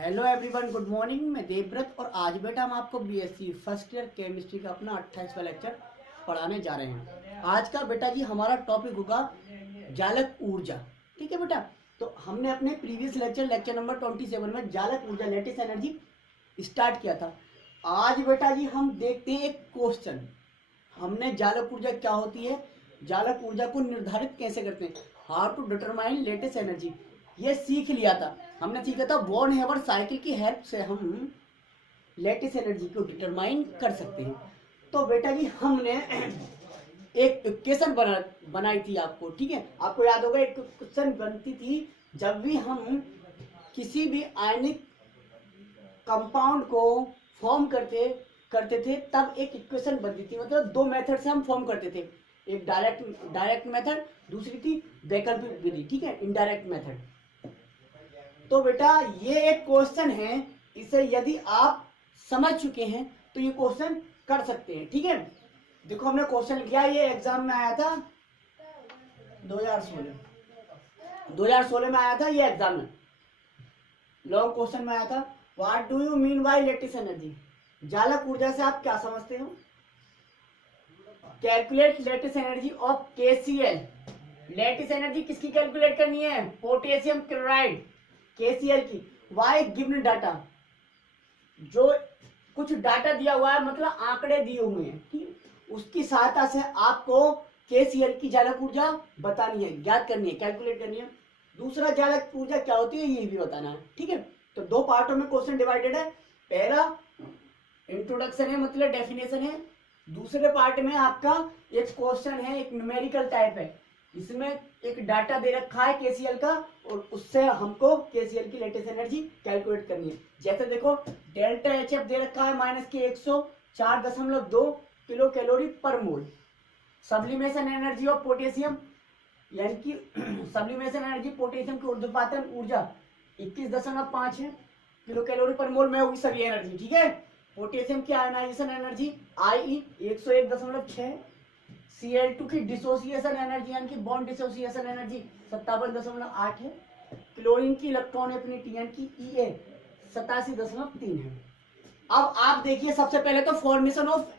Hello everyone, good morning. मैं देवव्रत और आज बेटा हम आपको बीएससी फर्स्ट ईयर केमिस्ट्री का अपना 28वां लेक्चर पढ़ाने जा रहे हैं। आज का बेटा जी हमारा टॉपिक होगा जालक ऊर्जा। ठीक है बेटा, तो हमने अपने प्रीवियस लेक्चर नंबर 27 में जालक ऊर्जा लेटिस एनर्जी स्टार्ट किया था। आज बेटा जी हम देखते हैं एक क्वेश्चन। हमने जालक ऊर्जा क्या होती है, जालक ऊर्जा को निर्धारित कैसे करते हैं, how to determine lattice energy, ये सीख लिया था। हमने सीखा था बॉर्न हेवर साइकिल की हेल्प से हम लेटिस एनर्जी को डिटरमाइन कर सकते हैं। तो बेटा जी हमने एक इक्वेशन बनाई थी आपको। ठीक है, आपको याद होगा एक क्वेश्चन बनती थी जब भी हम किसी भी आयनिक कंपाउंड को फॉर्म करते थे तब एक इक्वेशन बनती थी। मतलब दो मेथड से हम फॉर्म करते थे, एक डायरेक्ट मेथड, दूसरी थी वैकल्पिक विधि। ठीक है, इनडायरेक्ट मेथड। तो बेटा ये एक क्वेश्चन है, इसे यदि आप समझ चुके हैं तो ये क्वेश्चन कर सकते हैं। ठीक है, देखो हमने क्वेश्चन किया, ये एग्जाम में आया था 2016 में आया था। ये एग्जाम में लॉन्ग क्वेश्चन में आया था। What do you mean by lattice energy, जालक ऊर्जा से आप क्या समझते हो? Calculate lattice energy of KCl। Lattice energy किसकी कैलकुलेट करनी है? पोटेशियम क्लोराइड KCl की। वाई गिवन डाटा, जो कुछ डाटा दिया हुआ है, मतलब आंकड़े दिए हुए हैं, ठीक है, उसकी सहायता से आपको KCl की जालक ऊर्जा बतानी है, ज्ञात करनी है, कैलकुलेट करनी है। दूसरा जालक ऊर्जा क्या होती है ये भी बताना है। ठीक है, तो दो पार्टों में क्वेश्चन डिवाइडेड है। पहला इंट्रोडक्शन है, मतलब डेफिनेशन है। दूसरे पार्ट में आपका एक क्वेश्चन है, एक न्यूमेरिकल टाइप है। इसमें एक डाटा दे रखा है KCl का और उससे हमको KCl की लेटिस एनर्जी कैलकुलेट करनी है। जैसे देखो डेल्टा HF दे रखा है -104.2 किलो कैलोरी पर मोल। सब्लिमेशन एनर्जी ऑफ पोटेशियम, यानी कि सब्लिमेशन एनर्जी पोटेशियम की ऊर्ध्वपातन ऊर्जा 21.5 है किलो कैलोरी पर मोल में होगी सभी एनर्जी। ठीक है, पोटेशियम की आयनाइजेशन एनर्जी IE 101.6, Cl2 की डिसोसिएशन एनर्जी यानी कि बॉन्ड डिसोसिएशन एनर्जी 57.8 है। क्लोरीन की इलेक्ट्रॉन एफिनिटी यानी कि EA 87.3 है। अब आप देखिए, सबसे पहले तो फॉर्मेशन ऑफ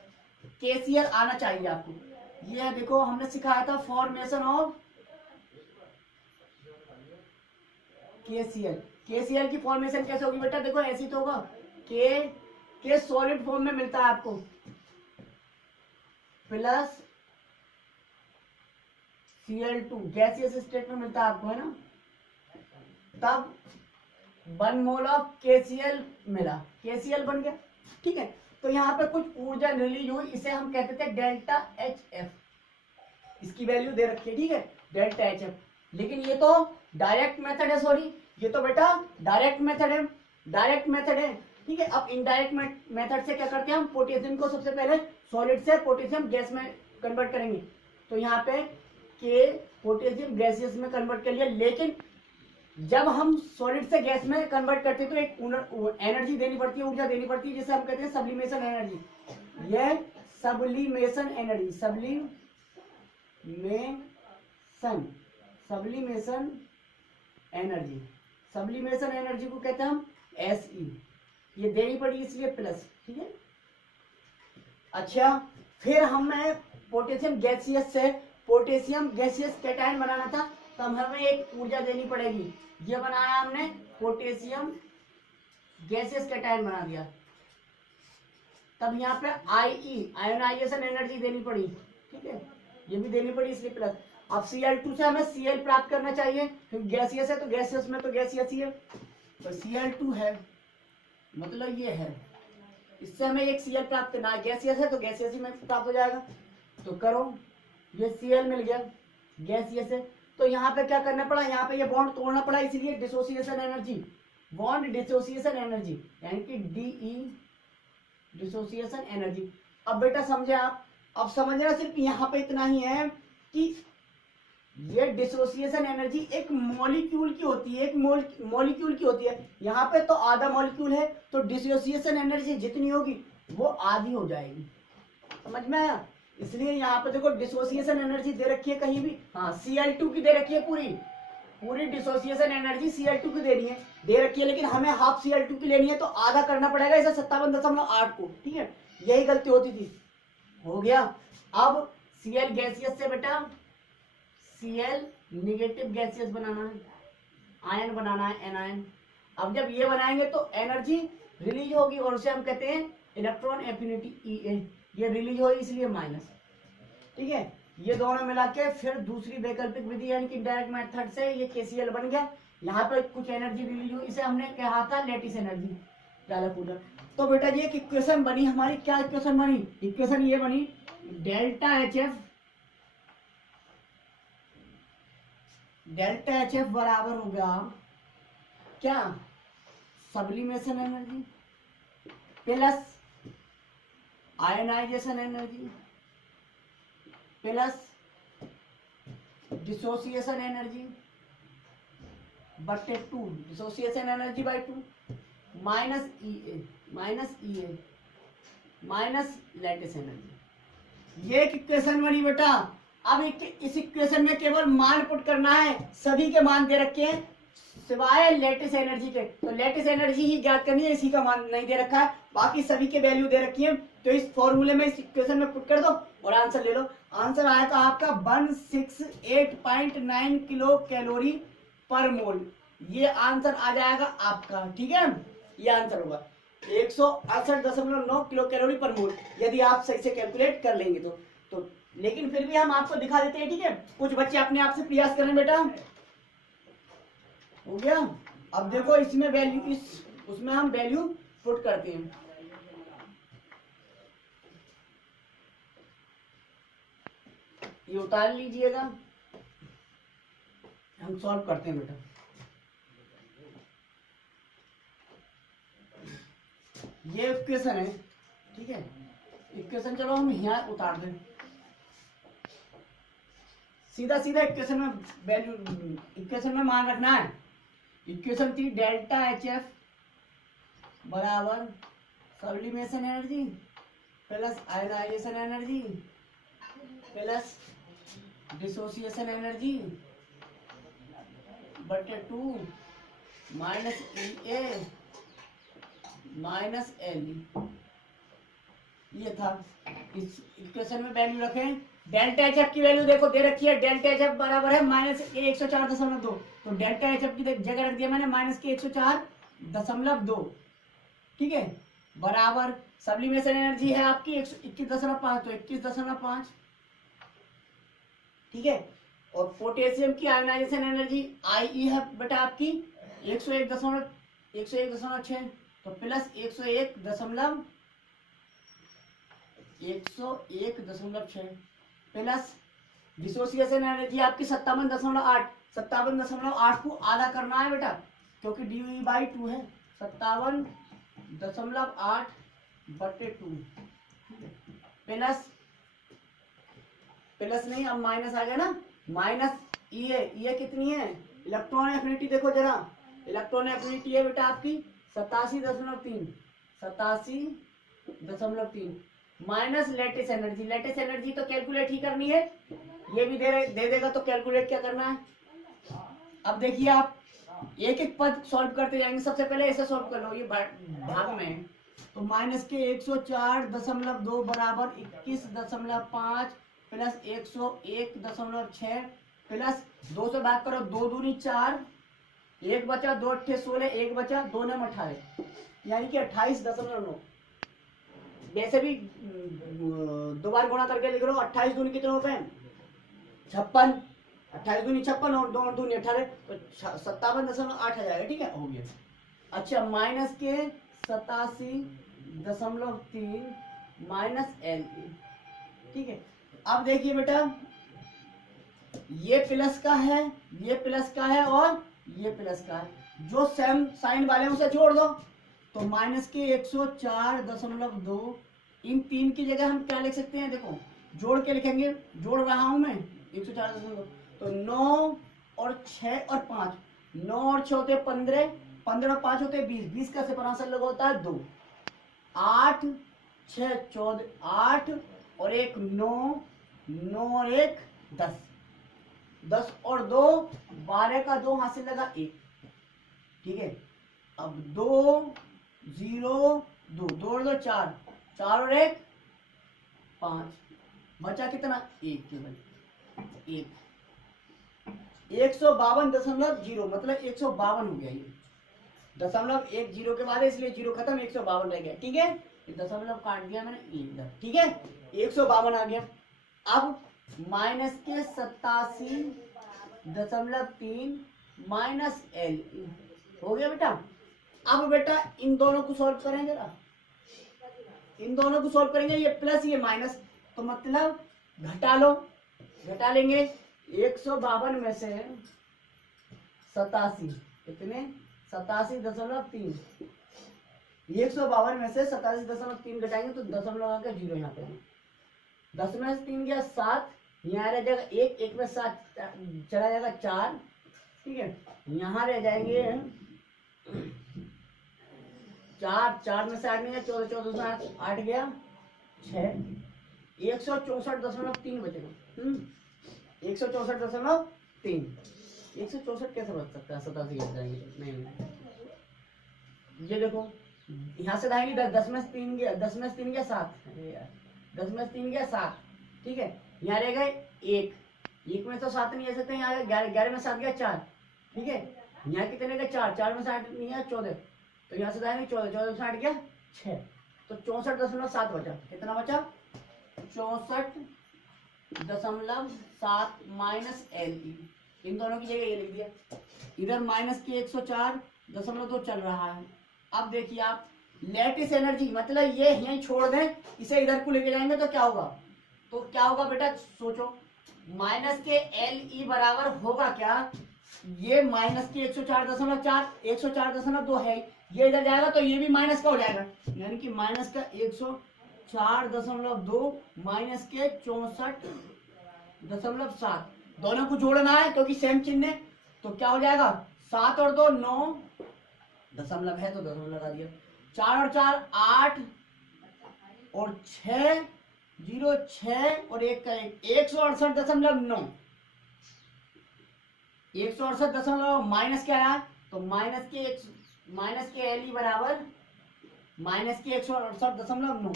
KCl आना चाहिए आपको। ये देखो हमने सिखाया था फॉर्मेशन ऑफ KCl की फॉर्मेशन कैसे होगी बेटा? देखो ऐसी तो होगा, के सॉलिड फॉर्म में मिलता है आपको, प्लस Cl2 गैसियस स्टेट में मिलता है आपको, है ना। तब 1 मोल ऑफ KCl मिला, KCl बन गया। ठीक है, तो यहाँ पे कुछ ऊर्जा रिलीज हुई, इसे हम कहते थे डेल्टा HF। इसकी वैल्यू दे रखी है, ठीक है, डेल्टा HF। लेकिन ये तो डायरेक्ट मेथड है, सॉरी, ये तो बेटा डायरेक्ट मेथड है। ठीक है, अब इनडायरेक्ट मेथड से क्या करते हैं हम? पोटेशियम को सबसे पहले सॉलिड से पोटेशियम गैस में कन्वर्ट करेंगे। तो यहाँ पे के पोटेशियम गैसियस में कन्वर्ट कर लिया। लेकिन जब हम सॉलिड से गैस में कन्वर्ट करते हैं तो एक एनर्जी देनी पड़ती है, ऊर्जा देनी पड़ती है, जिसे हम कहते हैं सब्लिमेशन एनर्जी। यह सब्लिमेशन एनर्जी को कहते हैं हम SE। ये देनी पड़ी इसलिए प्लस। ठीक है, अच्छा, फिर हमें पोटेशियम गैसियस कैटायन बनाना था, तो हमें एक ऊर्जा देनी पड़ेगी। ये बनाया हमने, पोटेशियम गैसियस कैटायन बना दिया। तब यहाँ पे IE आयोनाइजेशन एनर्जी देनी पड़ी। ठीक है, ये भी देनी पड़ी इसलिए प्लस। अब Cl2 से हमें Cl प्राप्त करना चाहिए, क्योंकि गैसियस है तो गैसियस में तो गैसियस ही है, तो Cl2 है, मतलब ये है। इससे हमें एक Cl प्राप्त करना है, गैसियस है तो गैसियस ही में प्राप्त हो जाएगा। तो करो, ये Cl मिल गया, गैसियस है। तो यहाँ पे क्या करना पड़ा? यहाँ पे ये बॉन्ड तोड़ना पड़ा, इसलिए dissociation energy, bond dissociation energy यानी कि DE डिसोसिएशन एनर्जी। अब बेटा समझे आप? अब समझना सिर्फ यहाँ पे इतना ही है कि ये डिसोसिएशन एनर्जी एक मॉलिक्यूल की होती है, मॉलिक्यूल की होती है। यहाँ पे तो आधा मॉलिक्यूल है, तो डिसोसिएशन एनर्जी जितनी होगी वो आधी हो जाएगी। समझ में आया? इसलिए यहाँ पे देखो डिसोसिएशन एनर्जी दे रखी है कहीं भी, हाँ Cl2 की दे रखी है पूरी, पूरी डिसोसिएशन एनर्जी Cl2 की देनी है, दे रखी है, लेकिन हमें हाफ Cl2 की लेनी है, तो आधा करना पड़ेगा इसे 57.8 को। ठीक है, यही गलती होती थी। हो गया। अब Cl गैसियस से बेटा Cl निगेटिव गैसियस बनाना है, आयन बनाना है, एनायन। अब जब ये बनाएंगे तो एनर्जी रिलीज होगी और उसे हम कहते हैं इलेक्ट्रॉन एफिनिटी Ea। ये रिलीज होगी इसलिए माइनस। ठीक है, ये दोनों मिला के फिर दूसरी वैकल्पिक विधि यानी कि डायरेक्ट मेथड से ये KCl बन गया। यहाँ पे कुछ एनर्जी रिलीज हुई, इसे हमने कहा था लेटिस एनर्जी डायलकूलर। तो बेटा ये इक्वेशन बनी हमारी, क्या इक्वेशन बनी? इक्वेशन ये बनी डेल्टा एच एफ बराबर होगा क्या? Sublimation energy plus ionisation energy plus dissociation energy बटे 2, dissociation energy by 2 minus E A minus lattice energy. ये इक्वेशन बनी बेटा। अब इस इक्वेशन में केवल मान पुट करना है, सभी के मान दे रखे हैं सिवाय लेटिस एनर्जी के। तो लेटिस एनर्जी ही ज्ञात करनी है, इसी का मान नहीं दे रखा है, बाकी सभी के वैल्यू दे रखी है। तो इस फॉर्मूले में, इस इक्वेशन में पुट कर दो और आंसर ले लो। आंसर आया था आपका 168.9 किलो कैलोरी पर मोल। ये आंसर आ जाएगा आपका। ठीक है, ये आंसर होगा 168.9 किलो कैलोरी पर मोल, यदि आप सही से कैलकुलेट कर लेंगे तो लेकिन फिर भी हम आपको दिखा देते हैं। ठीक है, कुछ बच्चे अपने आप से प्रयास करें बेटा। हो गया। अब देखो इसमें वैल्यू, उसमें हम वैल्यू पुट करते हैं। ये उतार लीजिएगा, हम सॉल्व करते हैं बेटा। ये इक्वेशन है। ठीक है, इक्वेशन चलो हम यहाँ उतार दें, सीधा सीधा इक्वेशन में वैल्यू, इक्वेशन में मान रखना है। इक्वेशन थी डेल्टा एच एफ बराबर sublimation energy plus ionisation energy plus dissociation energy बटे 2 माइनस ए माइनस एल। ये था। इस इक्वेशन में वैल्यू रखें। डेल्टा एच एफ की वैल्यू देखो दे रखी है, डेल्टा एच एफ बराबर है माइनस के 104.2। तो डेल्टा एच एफ की जगह रख दिया मैंने माइनस के 104.2। ठीक है, बराबर सब्लिमेशन एनर्जी है आपकी 21.5, तो 21.5। ठीक है, और पोटेशियम की आयोनाइजेशन एनर्जी आई है बेटा आपकी 101.6, तो प्लस 101.6 प्लस डिसोसिएशन एनर्जी आपकी 57.8 को आधा करना है बेटा, क्योंकि dy/2 है 57.8 बटे 2 प्लस नहीं, अब माइनस आ गया ना, माइनस ये कितनी है? इलेक्ट्रॉन एफिनिटी देखो जरा, इलेक्ट्रॉन एफिनिटी है बेटा आपकी 87.3 minus lattice energy. Lattice energy तो कैलकुलेट ही करनी है, ये भी दे देगा तो कैलकुलेट क्या करना है। अब देखिए आप एक एक पद सॉल्व करते जाएंगे। सबसे पहले ऐसे सॉल्व कर लो, ये भाग में, तो माइनस के 104.2 बराबर 21.5 प्लस 101.6 प्लस 2 से भाग करो, 2 दूनी 4, 1 बचा, 2 अट्ठे 16, 1 बचा, 2 9 18, यानी कि 28.9। वैसे भी 2 बार गुणा करके लिख रहा हूँ। 28 दूनी कितने होते हैं? 56, 28 दूनी 56 और 2 दूनी 18, तो 57.8 आ जाएगा। ठीक है, हो गया। अच्छा, माइनस के 87.3 माइनस एल। ठीक है, अब देखिए बेटा, ये प्लस का है, ये प्लस का है और ये प्लस का है, जो सेम साइन वाले हैं उसे जोड़ दो, तो माइनस के 104.2। इन 3 की जगह हम क्या लिख सकते हैं? देखो जोड़ के लिखेंगे, जोड़ रहा हूं मैं 104.2, तो 9 और 6 और 5, 9 और 6 होते 15, 15 और 5 होते 20, 20 का सेपरेशन लगा होता है 2, 8 6 14, 8 और 1 9, 9 और 1 10। 10 और 2 12 का 2 हाथ से लगा 1, ठीक है। अब 2 0 2 2 और 2 4, 4 और 1 5, बचा कितना 1 केवल 1। 152.0 मतलब 152 हो गया ये, दशमलव 1 0 के बाद है इसलिए 0 खत्म, 152 रह गया, ठीक है। दशमलव काट दिया मैंने इधर, ठीक है। 152 आ गया। अब माइनस के 87.3 माइनस एल हो गया बेटा। अब बेटा इन दोनों को सॉल्व करें जरा, इन दोनों को सॉल्व करेंगे, ये प्लस ये माइनस, तो मतलब घटा लो, घटा लेंगे 152 में से 87 कितने 87.3, 152 में से 87.3 घटाएंगे तो दशमलव आकर 0 यहाँ पे, 10 में से 3 गया 7, यहाँ रह जाएगा 1, 1 में 7 चला जाएगा 4, ठीक है। यहाँ रह जाएंगे 4, 4 में से 8 नहीं गया 14, 14 से 8 गया 6, 164.3 बचेगा। 164.3, 164 कैसे बच सकता है 87 घट जाएंगे, नहीं ये देखो यहाँ से लाएंगे 10 में से 3 गया 10 में से 3 गया 7, अरे यार 10 में से 3 गया 7, ठीक है। यहाँ रहेगा 1, 1 में तो 7 नहीं आ सकते, यहाँ 11 में 7 गया 4, ठीक है। यहाँ कितने का 4, 4 में से 8 नहीं है 14, तो यहाँ से लाएंगे 14, 14 से 8 गया 6, तो 64.7 बचा, कितना बचा 64.7 माइनस एल, इन दोनों की जगह ये लिख दिया, इधर माइनस के 104.2 चल रहा है। अब देखिए आप लैटिस एनर्जी मतलब ये यहीं छोड़ दें, इसे इधर को लेके जाएंगे तो क्या होगा, तो क्या होगा बेटा सोचो, माइनस के एल ई बराबर होगा क्या, ये माइनस के 104.4 104.2 है, ये इधर जाएगा तो ये भी माइनस का हो जाएगा, यानी कि माइनस का 104.2 माइनस के 64.7, दोनों को जोड़ना है क्योंकि सेम चिन्ह है, तो क्या हो जाएगा 7 और 2 9, दशमलव है तो दशमलव लगा दिया, 4 और 4 8 और 6 0 6 और 1 का 1 168.9, 168 माइनस क्या आया, तो माइनस के एल ई बराबर माइनस के 168.9,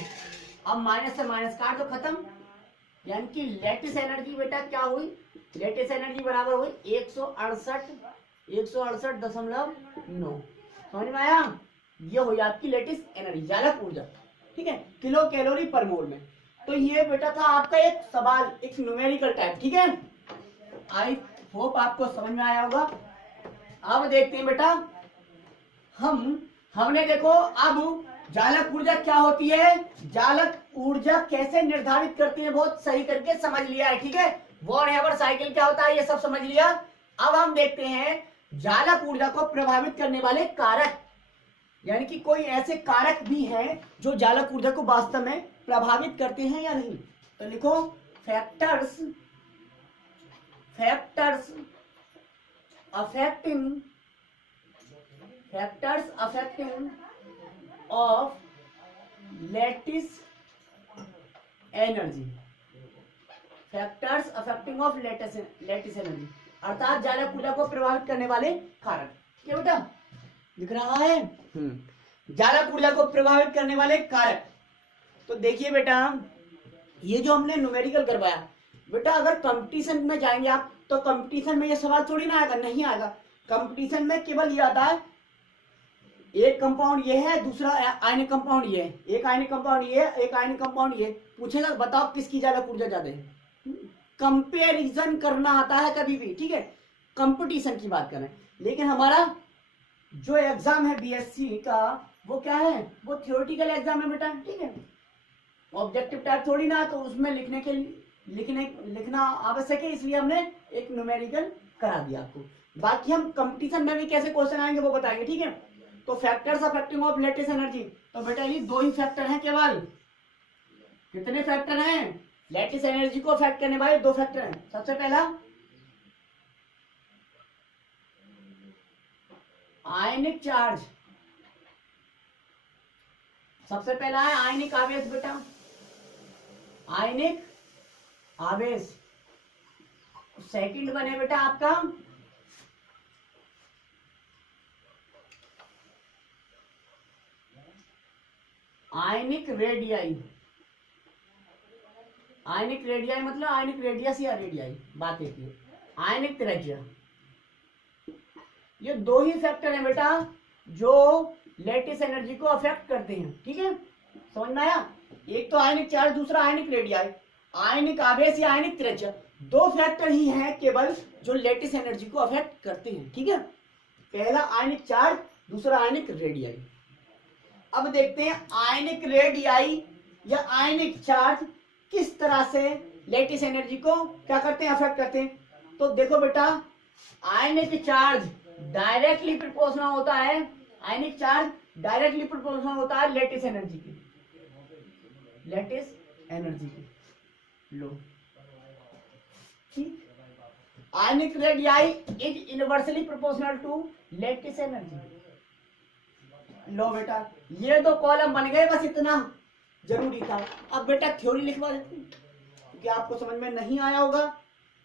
अब माइनस से माइनस काट दो खत्म, यानी कि लेटिस एनर्जी बेटा क्या हुई, लेटिस एनर्जी बराबर हुई 168.9, समझ में आया, ये हुई आपकी लेटिस एनर्जी जालक ऊर्जा, ठीक है, किलो कैलोरी पर मोल में। तो ये बेटा था आपका एक सवाल, एक न्यूमेरिकल टाइप, ठीक है। आई होप आपको समझ में आया होगा। अब देखते हैं बेटा हमने देखो अब जालक ऊर्जा क्या होती है, जालक ऊर्जा कैसे निर्धारित करते हैं बहुत सही करके समझ लिया है, ठीक है। वॉन हेवर साइकिल क्या होता है ये सब समझ लिया। अब हम देखते हैं जालक ऊर्जा को प्रभावित करने वाले कारक, यानी कि कोई ऐसे कारक भी हैं जो जालक ऊर्जा को वास्तव में प्रभावित करते हैं या नहीं। तो लिखो factors affecting of lattice energy, factors affecting of lattice energy, अर्थात जालक ऊर्जा को प्रभावित करने वाले कारक, क्या बेटा लिख रहा है जालक ऊर्जा को प्रभावित करने वाले कारक। तो देखिए बेटा ये जो हमने न्यूमेरिकल करवाया बेटा, अगर कंपटीशन में जाएंगे आप तो कंपटीशन में ये सवाल थोड़ी ना आएगा, नहीं आएगा। कंपटीशन में केवल ये आता है एक कंपाउंड ये है, दूसरा आयनिक कंपाउंड ये है, एक आयनिक कंपाउंड ये, एक आयनिक कंपाउंड ये, पूछेगा बताओ किसकी जालक ऊर्जा ज्यादा है, कंपेरिजन करना आता है कभी भी, ठीक है, कंपटीशन की बात करें। लेकिन हमारा जो एग्जाम है बीएससी का वो क्या है, वो थ्योरेटिकल एग्जाम है बेटा, ठीक है, ऑब्जेक्टिव टाइप थोड़ी ना, तो उसमें लिखना आवश्यक है, इसलिए हमने एक न्यूमेरिकल करा दिया आपको। बाकी हम कंपटीशन में भी कैसे क्वेश्चन आएंगे वो बताएंगे, ठीक है। तो factors affecting of lattice energy, तो बेटा ये दो ही फैक्टर हैं केवल, कितने फैक्टर हैं लेटिस एनर्जी को अफेक्ट करने वाले, दो फैक्टर हैं। सबसे पहला आयनिक चार्ज, सबसे पहला है आयनिक आवेश बेटा, आयनिक आवेश, सेकंड बने बेटा आपका आयनिक रेडियाई। आयनिक रेडियाई मतलब आयनिक रेडियस या रेडियाई, बात एक ही। आयनिक त्रिज्या, ये दो ही फैक्टर हैं बेटा जो लेटिस एनर्जी को अफेक्ट करते हैं। ठीक है, समझ में आया? एक तो आयनिक चार्ज, दूसरा आयनिक रेडियाई। आयनिक आवेश या आयनिक त्रिज्या, दो फैक्टर ही हैं केवल जो लेटिस एनर्जी को अफेक्ट करते हैं। ठीक है, पहला आयनिक चार्ज, दूसरा आयनिक रेडियाई। अब देखते हैं आयनिक रेडियाई या आयनिक चार्ज किस तरह से लेटिस एनर्जी को क्या करते हैं, अफेक्ट करते हैं। तो देखो बेटा, आयनिक चार्ज डायरेक्टली प्रोपोर्शनल होता है, आयनिक चार्ज डायरेक्टली प्रोपोर्शनल होता है लेटिस एनर्जी की, लेटिस एनर्जी की। लो ठीक, ionic radii is inversely proportional to lattice energy. लो बेटा, ये दो कॉलम बन गए, बस इतना जरूरी था। अब बेटा थ्योरी लिखवा देते हैं क्योंकि आपको समझ में नहीं आया होगा।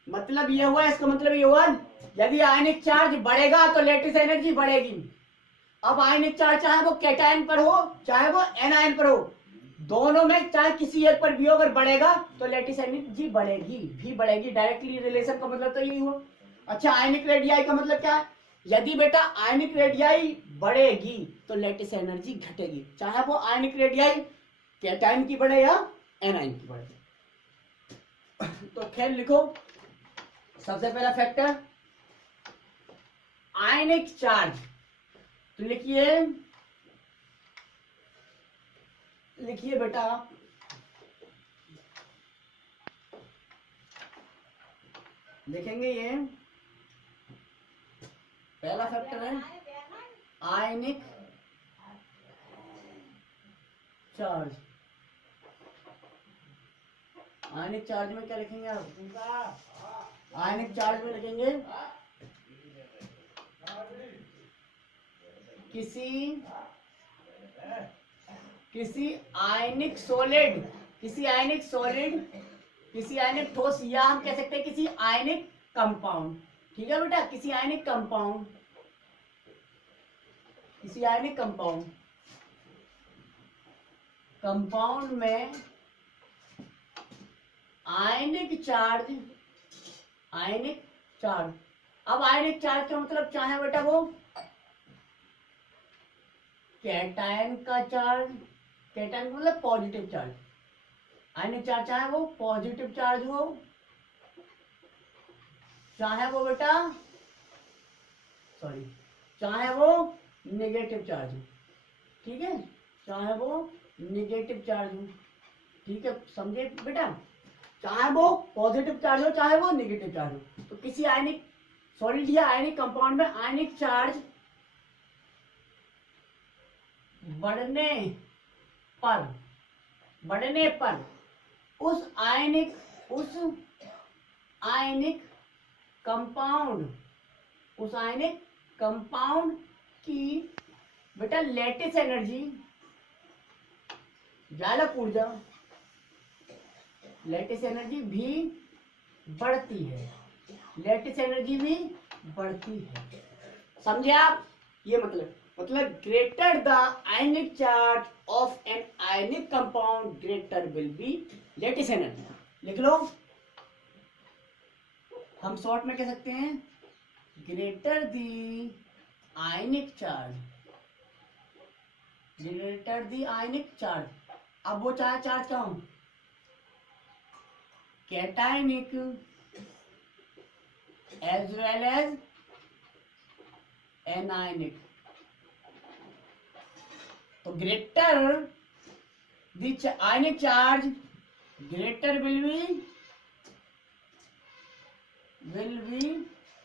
मतलब ये हुआ, इसका मतलब ये हुआ, यदि आयनिक चार्ज बढ़ेगा तो लेटिस एनर्जी बढ़ेगी। अब आयनिक चार्ज चाहे वो कैटायन पर हो चाहे वो एनायन पर हो, दोनों में चाहे किसी एक पर भी हो, अगर बढ़ेगा तो लेटिस एनर्जी बढ़ेगी भी बढ़ेगी। डायरेक्टली रिलेशन का मतलब तो यही हुआ। अच्छा, आयनिक रेडियाई का मतलब क्या है? यदि बेटा आयनिक रेडियाई बढ़ेगी तो लेटिस एनर्जी घटेगी, चाहे वो आयनिक रेडियाई कैटायन की बढ़े या एनायन की बढ़े। तो खैर लिखो, सबसे पहला फैक्टर आयनिक चार्ज, तो लिखिए लिखिए बेटा, लिखेंगे ये पहला फैक्टर है आयनिक चार्ज। आयनिक चार्ज में क्या लिखेंगे आप? आयनिक चार्ज में लिखेंगे किसी आयनिक सॉलिड, किसी आयनिक सॉलिड, किसी आयनिक ठोस, या हम कह सकते हैं किसी आयनिक कंपाउंड। ठीक है बेटा, किसी आयनिक कंपाउंड, किसी आयनिक कंपाउंड, कंपाउंड में आयनिक चार्ज, आयनिक चार्ज। अब आयनिक चार्ज का मतलब चाहे बेटा वो कैटायन का चार्ज, कैटायन मतलब पॉजिटिव चार्ज, आयनिक चार्ज चाहे वो पॉजिटिव चार्ज हो, चाहे वो बेटा सॉरी चाहे वो नेगेटिव चार्ज हो। ठीक है, चाहे वो नेगेटिव चार्ज हो। ठीक है, समझे बेटा, चाहे वो पॉजिटिव चार्ज हो चाहे वो नेगेटिव चार्ज हो। तो किसी आयनिक सॉलिड या आयनिक कंपाउंड में आयनिक चार्ज बढ़ने पर उस आयनिक कंपाउंड की बेटा लेटिस एनर्जी, जालक ऊर्जा, लेटिस एनर्जी भी बढ़ती है, लेटिस एनर्जी भी बढ़ती है। समझे आप? ये मतलब greater the ionic charge of an ionic compound greater will be lattice energy. लिख लो, हम शॉर्ट में कह सकते हैं greater the ionic charge, greater the ionic charge. अब वो चाहे चार्ज क्या हो, cationic as well as anionic. तो greater the ionic charge greater will be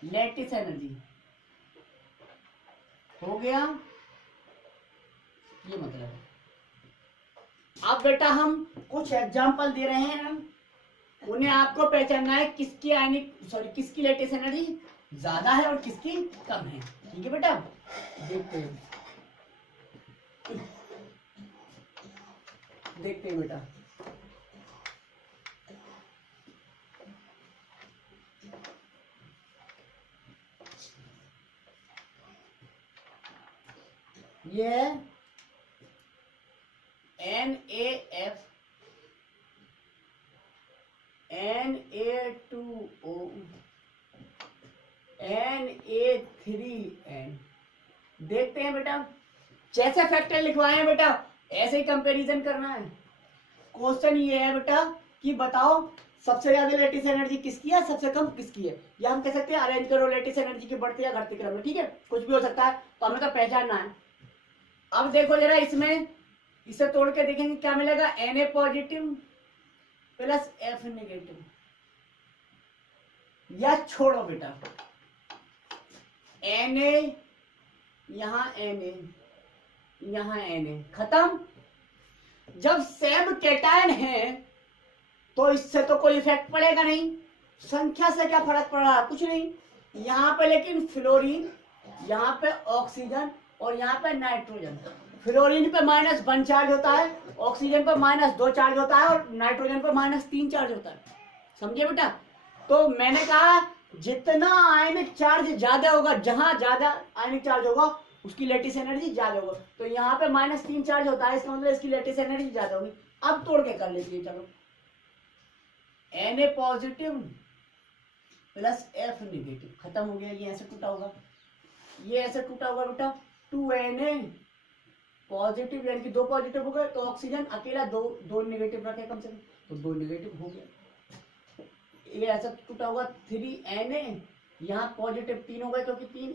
lattice energy. हो गया, ये मतलब है। अब बेटा हम कुछ एग्जांपल दे रहे हैं, उन्हें आपको पहचानना है किसकी किसकी लेटिस एनर्जी ज्यादा है और किसकी कम है। ठीक है बेटा, देखते हैं बेटा। NaF Na2O Na3N। देखते हैं बेटा, जैसे फैक्टर लिखवाए हैं बेटा ऐसे ही कंपैरिजन करना है। क्वेश्चन ये है बेटा कि बताओ सबसे ज्यादा लेटिस एनर्जी किसकी है, सबसे कम किसकी है। या हम कह सकते हैं अरेंज करो लेटिस एनर्जी के बढ़ते या घटते क्रम में, ठीक है, कुछ भी हो सकता है, तो हमें तो पहचानना है। अब देखो जरा इसमें, इसे तोड़ के देखेंगे क्या मिलेगा, Na positive plus F negative, या छोड़ो बेटा Na यहां Na यहां Na, खत्म। जब सेम कैटायन है तो इससे तो कोई इफेक्ट पड़ेगा नहीं, संख्या से क्या फर्क पड़ रहा है, कुछ नहीं। यहाँ पे लेकिन फ्लोरीन, यहाँ पे ऑक्सीजन और यहाँ पे नाइट्रोजन। फ्लोरीन पे -1 चार्ज होता है, ऑक्सीजन पे -2 चार्ज होता है और नाइट्रोजन पे -3 चार्ज होता है, समझे बेटा। तो मैंने कहा जितना आयनिक चार्ज ज्यादा होगा, जहां ज्यादा आयनिक चार्ज होगा उसकी लेटिस एनर्जी ज्यादा होगा। तो यहाँ पे -3 चार्ज होता है, इसका मतलब इसकी लेटिस एनर्जी ज्यादा होगी। अब तोड़ के कर लीजिए, चलो Na positive plus F negative, खत्म हो गया। ये ऐसे टूटा होगा, ये ऐसे टूटा होगा बेटा, 2Na पॉजिटिव यानी कि 2 पॉजिटिव हो गए, तो ऑक्सीजन अकेला दो नेगेटिव रखे कम से कम, तो 2 नेगेटिव हो गया। ये ऐसा टूटा होगा 3Na, यहाँ पॉजिटिव 3 हो गए क्योंकि 3,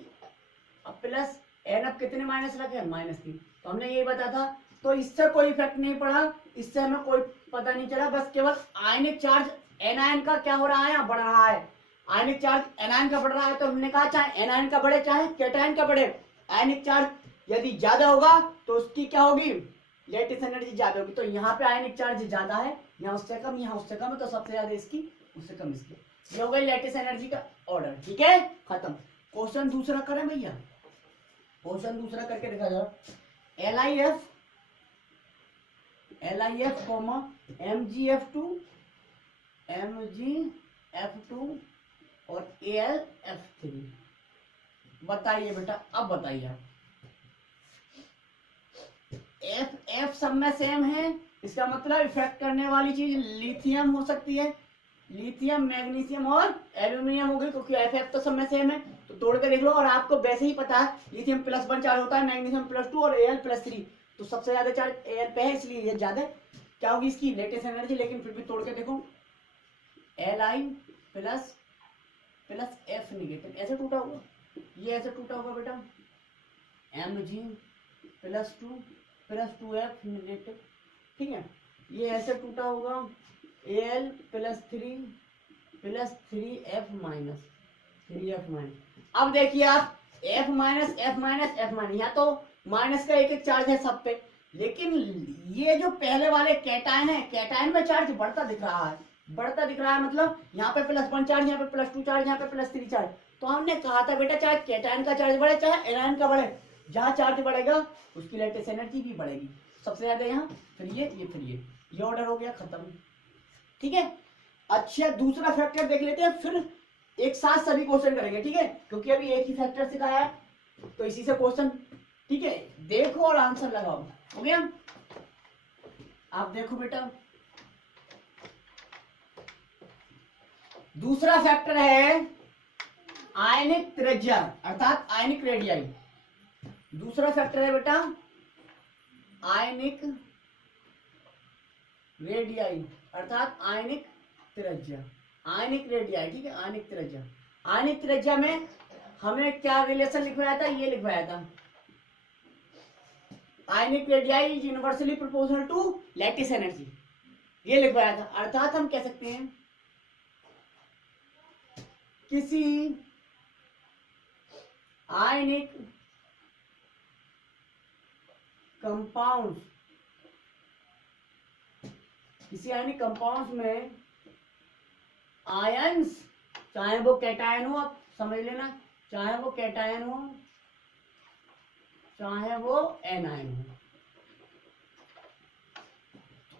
अब प्लस N, अब कितने माइनस रखे, -3। तो हमने ये बताया था, तो इससे कोई इफेक्ट नहीं पड़ा, इससे हमें कोई पता नहीं चला, बस केवल आयनिक चार्ज एनायन का क्या हो रहा है, बढ़ रहा है। आयनिक चार्ज एनायन का बढ़ रहा है, तो हमने कहा चाहे एनायन का बढ़े चाहे कैटायन का बढ़े, आयनिक चार्ज यदि ज्यादा होगा तो उसकी क्या होगी, लेटिस एनर्जी ज्यादा होगी। तो यहाँ पे आयनिक चार्ज ज्यादा है, यहाँ उससे कम, यहाँ उससे कम है, तो सबसे ज्यादा इसकी, उससे कम इसकी। ये हो गई लेटिस एनर्जी का ऑर्डर, ठीक है, खत्म। क्वेश्चन दूसरा करें भैया, क्वेश्चन दूसरा करके देखा जाओ। LiF कॉमा MgF2 और AlF3, बताइए बेटा, अब बताइए आप। F सब में सेम है, इसका मतलब इफेक्ट करने वाली चीज लिथियम हो सकती है, लिथियम, मैग्नीशियम और एल्यूमिनियम हो गई, क्योंकि F तो सब में सेम है। तो तोड़ के देख लो, और आपको वैसे ही पता है लिथियम +1 चार्ज होता है, मैग्नीशियम +2 और Al +3, तो सबसे ज्यादा चार्ज Al पे है, इसलिए ये ज्यादा क्या होगी इसकी लेटेस्ट एनर्जी। लेकिन फिर भी तोड़ के देखो, Li प्लस F नेगेटिव, ऐसे टूटा होगा, ये ऐसे टूटा होगा बेटा, Mg +2 2F नेगेटिव, ठीक है, ये ऐसे टूटा होगा, Al +3 3F माइनस 3F-। अब देखिए आप, F-, यहाँ तो माइनस का एक चार्ज है सब पे, लेकिन ये जो पहले वाले कैटायन है, कैटायन में चार्ज बढ़ता दिख रहा है, बढ़ता दिख रहा है, मतलब यहाँ पे +1 चार्ज, यहाँ पे +2 चार्ज, यहाँ पे +3 चार्ज। तो हमने कहा था बेटा चाहे कैटायन का चार्ज बढ़े चाहे एनायन का बढ़े, जहाँ चार्ज बढ़ेगा उसकी लेटेस्ट एनर्जी भी बढ़ेगी, सबसे ज्यादा यहाँ, फिर ये ऑर्डर हो गया, खत्म, ठीक है। अच्छा, दूसरा फैक्टर देख लेते हैं, फिर एक साथ सभी क्वेश्चन करेंगे, ठीक है, क्योंकि अभी एक ही फैक्टर सिखाया है, तो इसी से क्वेश्चन, ठीक है, देखो और आंसर लगाओ, हो गया। आप देखो बेटा, दूसरा फैक्टर है आयनिक त्रिज्या अर्थात आयनिक रेडियाई। दूसरा फैक्टर है बेटा आयनिक रेडियाई अर्थात आयनिक त्रिज्या, आयनिक रेडियाई, ठीक है, आयनिक त्रिज्या। आयनिक त्रिज्या में हमने क्या रिलेशन लिखवाया था, ये लिखवाया था, ionic radii is universally proportional to lattice energy, ये लिखवाया था। अर्थात हम कह सकते हैं किसी आयनिक कंपाउंड, किसी आयनिक कंपाउंड में आयंस, चाहे वो कैटायन हो, आप समझ लेना, चाहे वो कैटायन हो चाहे वो एनायन हो,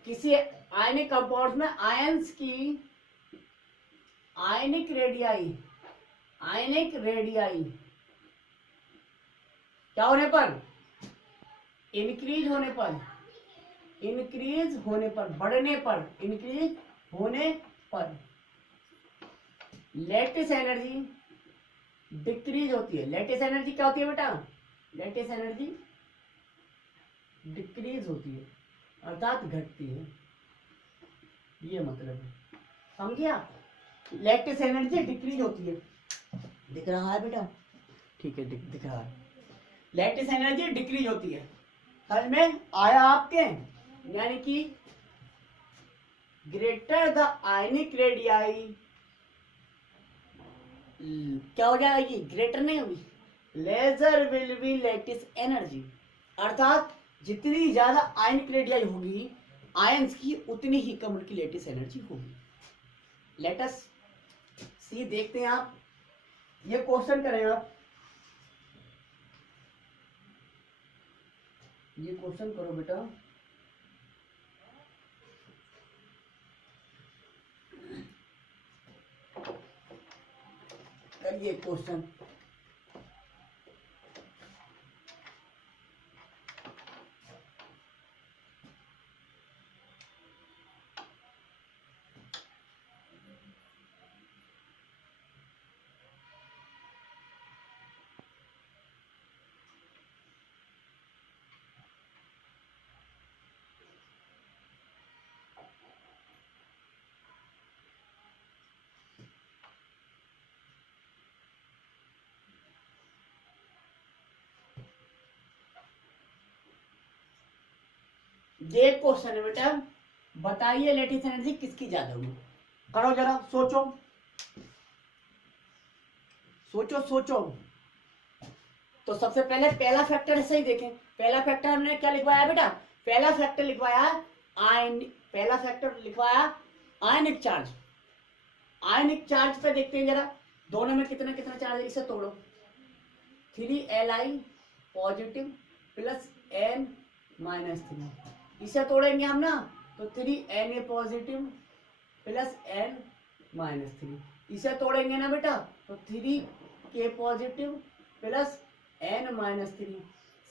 किसी आयनिक कंपाउंड में आयंस की आयनिक रेडियाई क्या होने पर, इंक्रीज होने पर, इंक्रीज होने पर, बढ़ने पर, इंक्रीज होने पर लैटिस एनर्जी डिक्रीज होती है। लैटिस एनर्जी क्या होती है बेटा? लैटिस एनर्जी डिक्रीज होती है, अर्थात घटती है, ये मतलब है, समझे आप? लैटिस एनर्जी डिक्रीज होती है, दिख रहा है बेटा? ठीक है, दिख रहा है। लैटिस एनर्जी डिक्रीज होती है, समझ में आया आपके? यानी कि ग्रेटर द आयनिक रेडियाई, क्या हो जाएगी? ग्रेटर नहीं होगी, lesser will be lattice energy, अर्थात जितनी ज्यादा आयनिक रेडियाई होगी आयंस की, उतनी ही कम उनकी लैटिस एनर्जी होगी। लेटस सी, देखते हैं आप, ये क्वेश्चन करेगा, ये क्वेश्चन करो बेटा। करिए क्वेश्चन। ये क्वेश्चन है बेटा, बताइए लैटिस एनर्जी किसकी ज्यादा होगी? करो जरा, सोचो सोचो सोचो। तो सबसे पहले पहला फैक्टर सही देखें। पहला फैक्टर हमने क्या लिखवाया बेटा? पहला फैक्टर लिखवाया आयन, पहला फैक्टर लिखवाया आयनिक चार्ज। आयनिक चार्ज पे देखते हैं जरा, दोनों में कितना कितना चार्ज है, इसे तोड़ो। 3Li positive plus N minus 3, इसे तोड़ेंगे हम ना, तो 3Na positive plus N minus 3, इसे तोड़ेंगे ना बेटा, तो 3K positive plus N minus 3।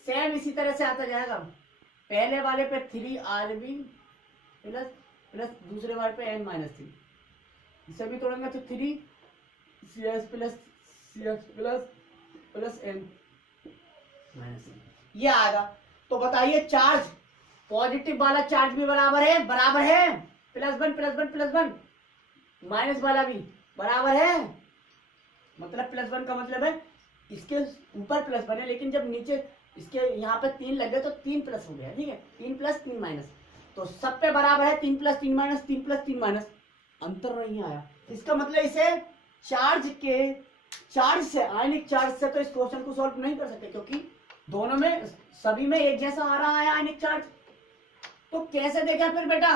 Same इसी तरह से आता जाएगा, पहले वाले पे 3Rb प्लस प्लस दूसरे वाले पे N माइनस 3, इसे भी तोड़ेंगे तो 3CS plus CX plus plus N minus 3, ये आएगा। तो बताइए चार्ज, पॉजिटिव वाला चार्ज भी बराबर है, बराबर है, +1 +1 +1, माइनस वाला भी बराबर है, मतलब +1 का मतलब है इसके ऊपर +1 है, लेकिन जब नीचे इसके यहाँ पे 3 लगे तो 3 प्लस हो गया, ठीक है, 3 प्लस 3 माइनस, तो सब पे बराबर है, 3 प्लस 3 माइनस, 3 प्लस 3 माइनस, अंतर नहीं आया। इसका मतलब इसे चार्ज से, आयनिक चार्ज से तो इस क्वेश्चन को सॉल्व नहीं कर सकते, क्योंकि दोनों में, सभी में एक जैसा आ रहा है आयनिक चार्ज। तो कैसे देखा फिर बेटा?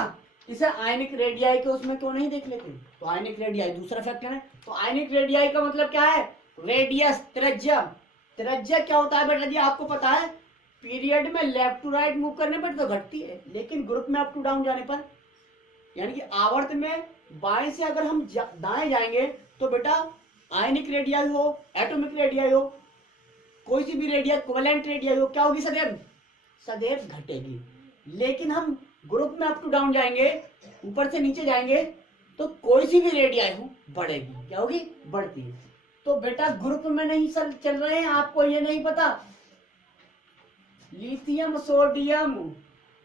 इसे आयनिक रेडियाई के उसमें क्यों नहीं देख लेते? तो आयनिक रेडियाई दूसरा फैक्टर है। तो आयनिक रेडियाई का मतलब क्या है? रेडियस, त्रिज्या। त्रिज्या क्या होता है बेटा जी, आपको पता है? पीरियड में लेफ्ट टू राइट मूव करने पर तो घटती है, लेकिन ग्रुप में अप टू डाउन जाने पर, यानी कि आवर्त में बाएं से अगर हम दाएं जाएंगे तो बेटा आयनिक रेडियाई हो, एटॉमिक रेडियाई हो, कोई सी भी रेडियाई, कोवेलेंट रेडियाई हो, क्या होगी? सदैव सदैव घटेगी। लेकिन हम ग्रुप में अप टू डाउन जाएंगे, ऊपर से नीचे जाएंगे, तो कोई सी भी रेडियाई हो बढ़ेगी, क्या होगी? बढ़ती है। तो बेटा ग्रुप में नहीं चल रहे हैं, आपको ये नहीं पता? Lithium, sodium,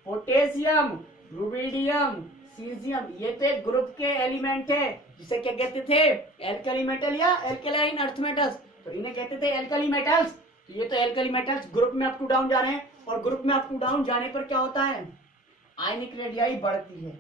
potassium, rubidium, caesium, ये तो एक ग्रुप के एलिमेंट है, जिसे क्या कहते थे? एल्कली मेटल या एल्कलाइन अर्थ मेटल्स, तो इन्हें कहते थे एल्कली मेटल्स। ये तो एल्कली मेटल्स ग्रुप में अप टू डाउन जा रहे हैं, और ग्रुप में अप टू डाउन जाने पर क्या होता है? आयनिक रेडियाई बढ़ती है।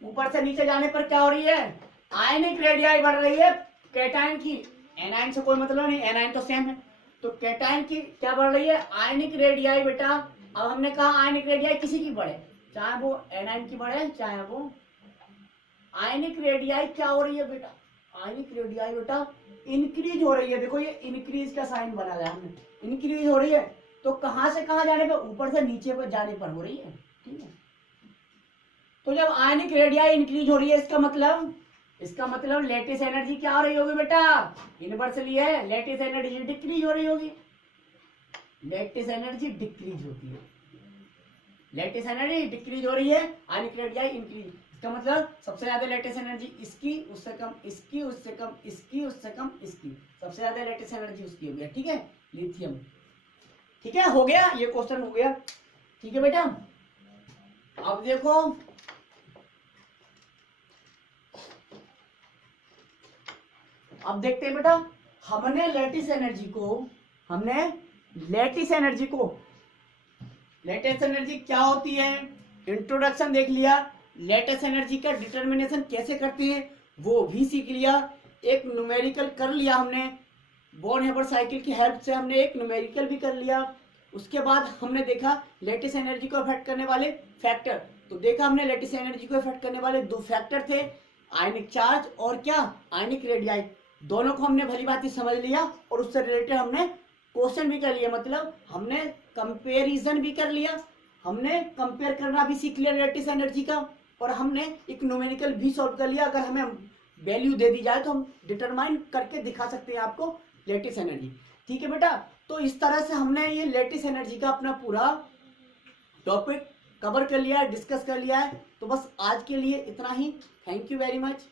ऊपर से नीचे जाने पर क्या हो रही है? आयनिक रेडियाई बढ़ रही है कैटायन की, एनायन से कोई मतलब नहीं, एनायन तो सेम है। तो कैटायन की क्या बढ़ रही है? आयनिक रेडियाई बेटा। अब हमने कहा आयनिक रेडियाई किसी की बढ़े, चाहे वो एनायन की बढ़े, चाहे वो, आयनिक रेडियाई क्या हो रही है बेटा? आयनिक रेडियाई बेटा इंक्रीज हो रही है। देखो ये इंक्रीज का साइन बना है हमने, इंक्रीज हो रही है। तो कहां से कहां जाने पर? ऊपर से नीचे पर जाने पर हो रही है, ठीक है। तो जब आयनिक रेडियाई इंक्रीज हो रही है, इसका मतलब लैटिस एनर्जी क्या हो रही होगी बेटा? इनवर्सली है, लैटिस एनर्जी डिक्रीज हो रही होगी। लैटिस एनर्जी डिक्रीज होती है, लेटिस एनर्जी डिक्रीज हो रही है, आयनिक रेडियाई इंक्रीज। इसका मतलब सबसे ज्यादा लेटिस एनर्जी इसकी, उससे कम इसकी, उससे कम इसकी, उससे कम इसकी, सबसे ज्यादा लेटिस एनर्जी उसकी हो गया। ठीक है, लिथियम। ठीक है, हो गया, ये क्वेश्चन हो गया। ठीक है बेटा, अब देखो अब देखते हैं बेटा, हमने लेटिस एनर्जी क्या होती है, इंट्रोडक्शन देख लिया, लेटिस एनर्जी का डिटर्मिनेशन कैसे करते हैं वो भी सीख लिया, एक न्यूमेरिकल कर लिया हमने, बॉर्न हेबर साइकिल की हेल्प से हमने एक न्यूमेरिकल भी कर लिया। उसके बाद हमने देखा लेटिस एनर्जी को अफेक्ट करने वाले फैक्टर, तो देखा हमने लेटिस एनर्जी को अफेक्ट करने वाले दो फैक्टर थे, आयनिक चार्ज और क्या, आयनिक रेडियाई। दोनों को हमने भली भांति समझ लिया और उससे रिलेटेड हमने क्वेश्चन भी कर लिया, मतलब हमने कंपेरिजन भी कर लिया, हमने कंपेयर करना भी सीख लिया लेटिस एनर्जी का, और हमने एक न्यूमेरिकल भी सॉल्व कर लिया। अगर हमें वैल्यू दे दी जाए तो हम डिटरमाइन करके दिखा सकते हैं आपको लेटिस एनर्जी। ठीक है बेटा, तो इस तरह से हमने ये लेटिस एनर्जी का अपना पूरा टॉपिक कवर कर लिया है, डिस्कस कर लिया है। तो बस आज के लिए इतना ही। Thank you very much.